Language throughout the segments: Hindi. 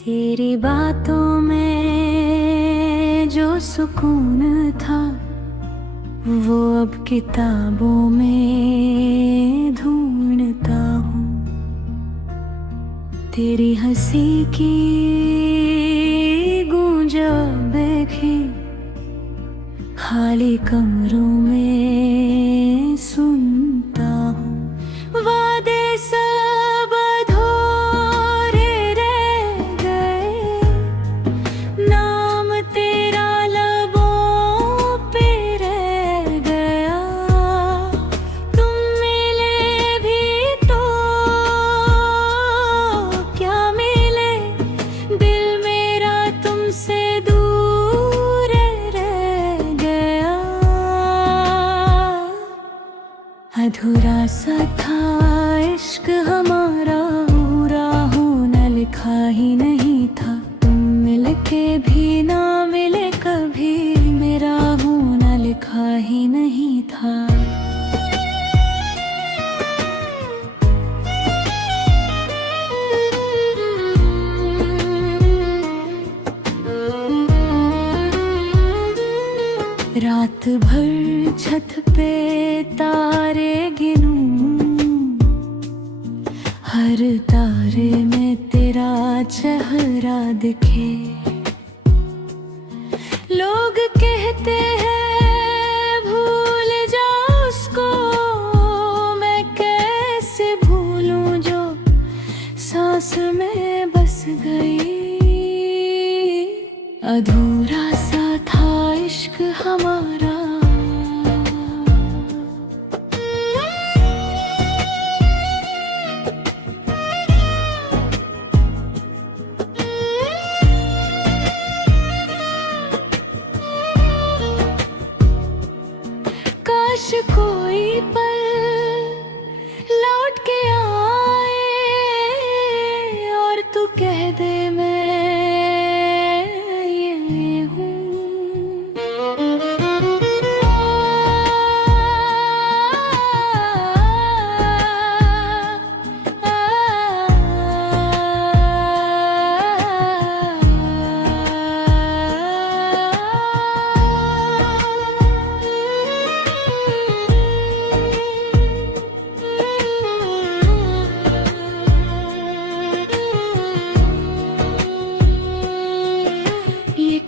तेरी बातों में जो सुकून था वो अब किताबों में ढूंढता हूँ। तेरी हंसी की गूंज देखी खाली कमरों में सुनता हूँ। वादे सब अधूरे रह गए, नाम तेरा लबों पे रह गया। तुम मिले भी तो क्या मिले, दिल मेरा तुमसे दूर रह गया। अधूरा सा था इश्क हमारा, पूरा होना लिखा ही नहीं था। तुम मिल के भी ना मिले कभी, मेरा होना लिखा ही नहीं था। रात भर छत पे तारे गिनूं, हर तारे में तेरा चेहरा दिखे। लोग कहते हैं भूल जा उसको, मैं कैसे भूलूं जो सांस में बस गई। अधूरा सा था इश्क हमारा। काश कोई पल लौट के आए और तू कह दे मैं ये हूँ।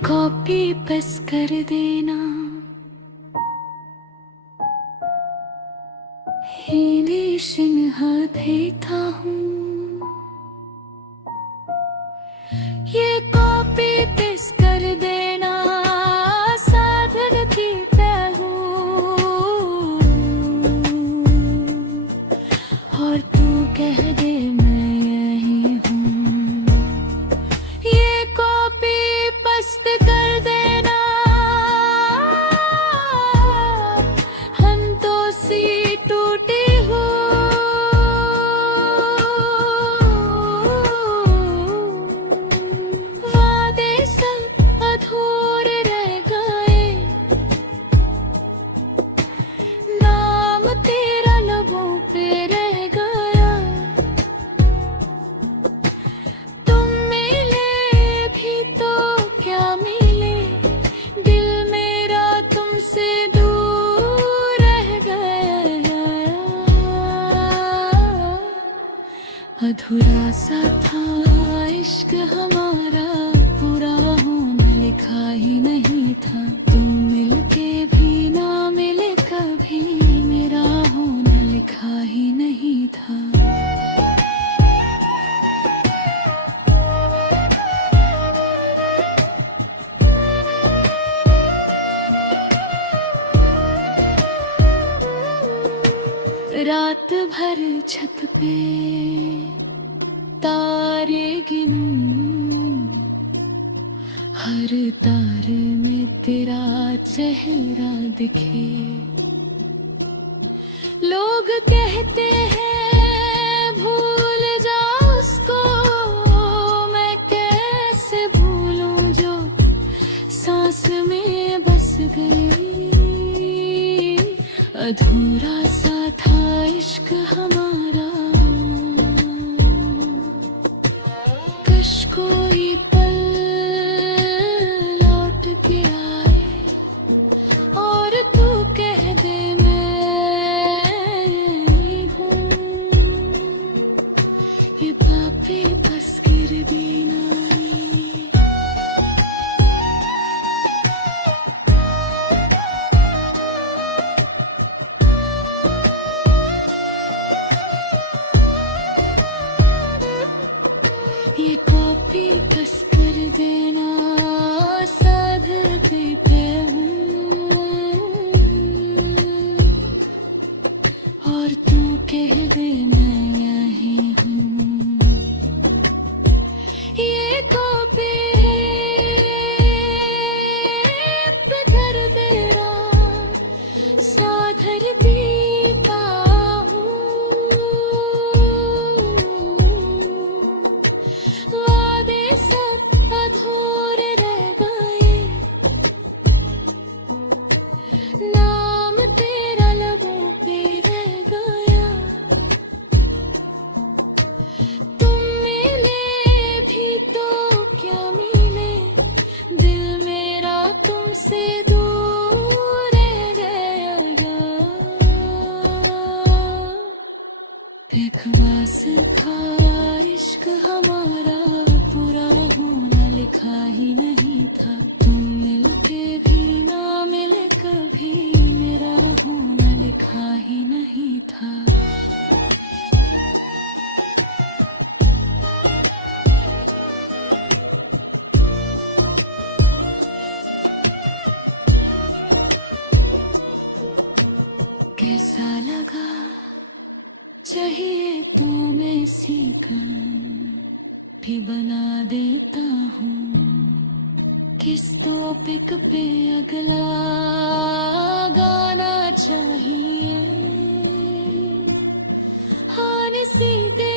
कॉपी बस कर देना, हिंदी सिन्हा देता हूँ। ये कॉपी पेश कर देना, साधन की मैं हूँ और तू कह दे मैं यही हूँ। ये कॉपी पस्त कर देना, हम तो सी टूटी हूँ। वादे सब अधूरे रह गए, नाम तेरा लबों पे रह गया। तुम मिले भी तो क्या मिले, दिल मेरा तुमसे दूर रह गया। अधूरा सा था इश्क हमारा, पूरा होना लिखा ही नहीं था। तुम मिलके भी ना मिले कभी, मेरा होना लिखा ही नहीं था। रात भर छत पे तारे गिनूं, हर तार में तेरा चेहरा दिखे। लोग कहते हैं भूल जा उसको, मैं कैसे भूलूं जो सांस में बस गई। अधूरा सा था इश्क हमारा, कश कोई पल लौट के आए और तू कह दे मैं यही हूँ। ये पापी बस गिर भी ना ये कॉपी कस कर देना साधती पे हूँ और तू कह दे मैं यही हूँ। ये कॉपी पे कर देना साधती नाम तेरा लबों पे रह गया। तुम मिले भी तो क्या मिले, दिल मेरा तुमसे दूर रह गया। एक वास्ता इश्क हमारा पूरा होना लिखा ही नहीं था। तुम मिलके भी ना मिले कभी, मेरा होना लिखा ही नहीं था। कैसा लगा चाहिए तो मैं सीखा भी बना देता हूँ। किस टॉपिक पे अगला गाना चाहिए, हाँ सीधे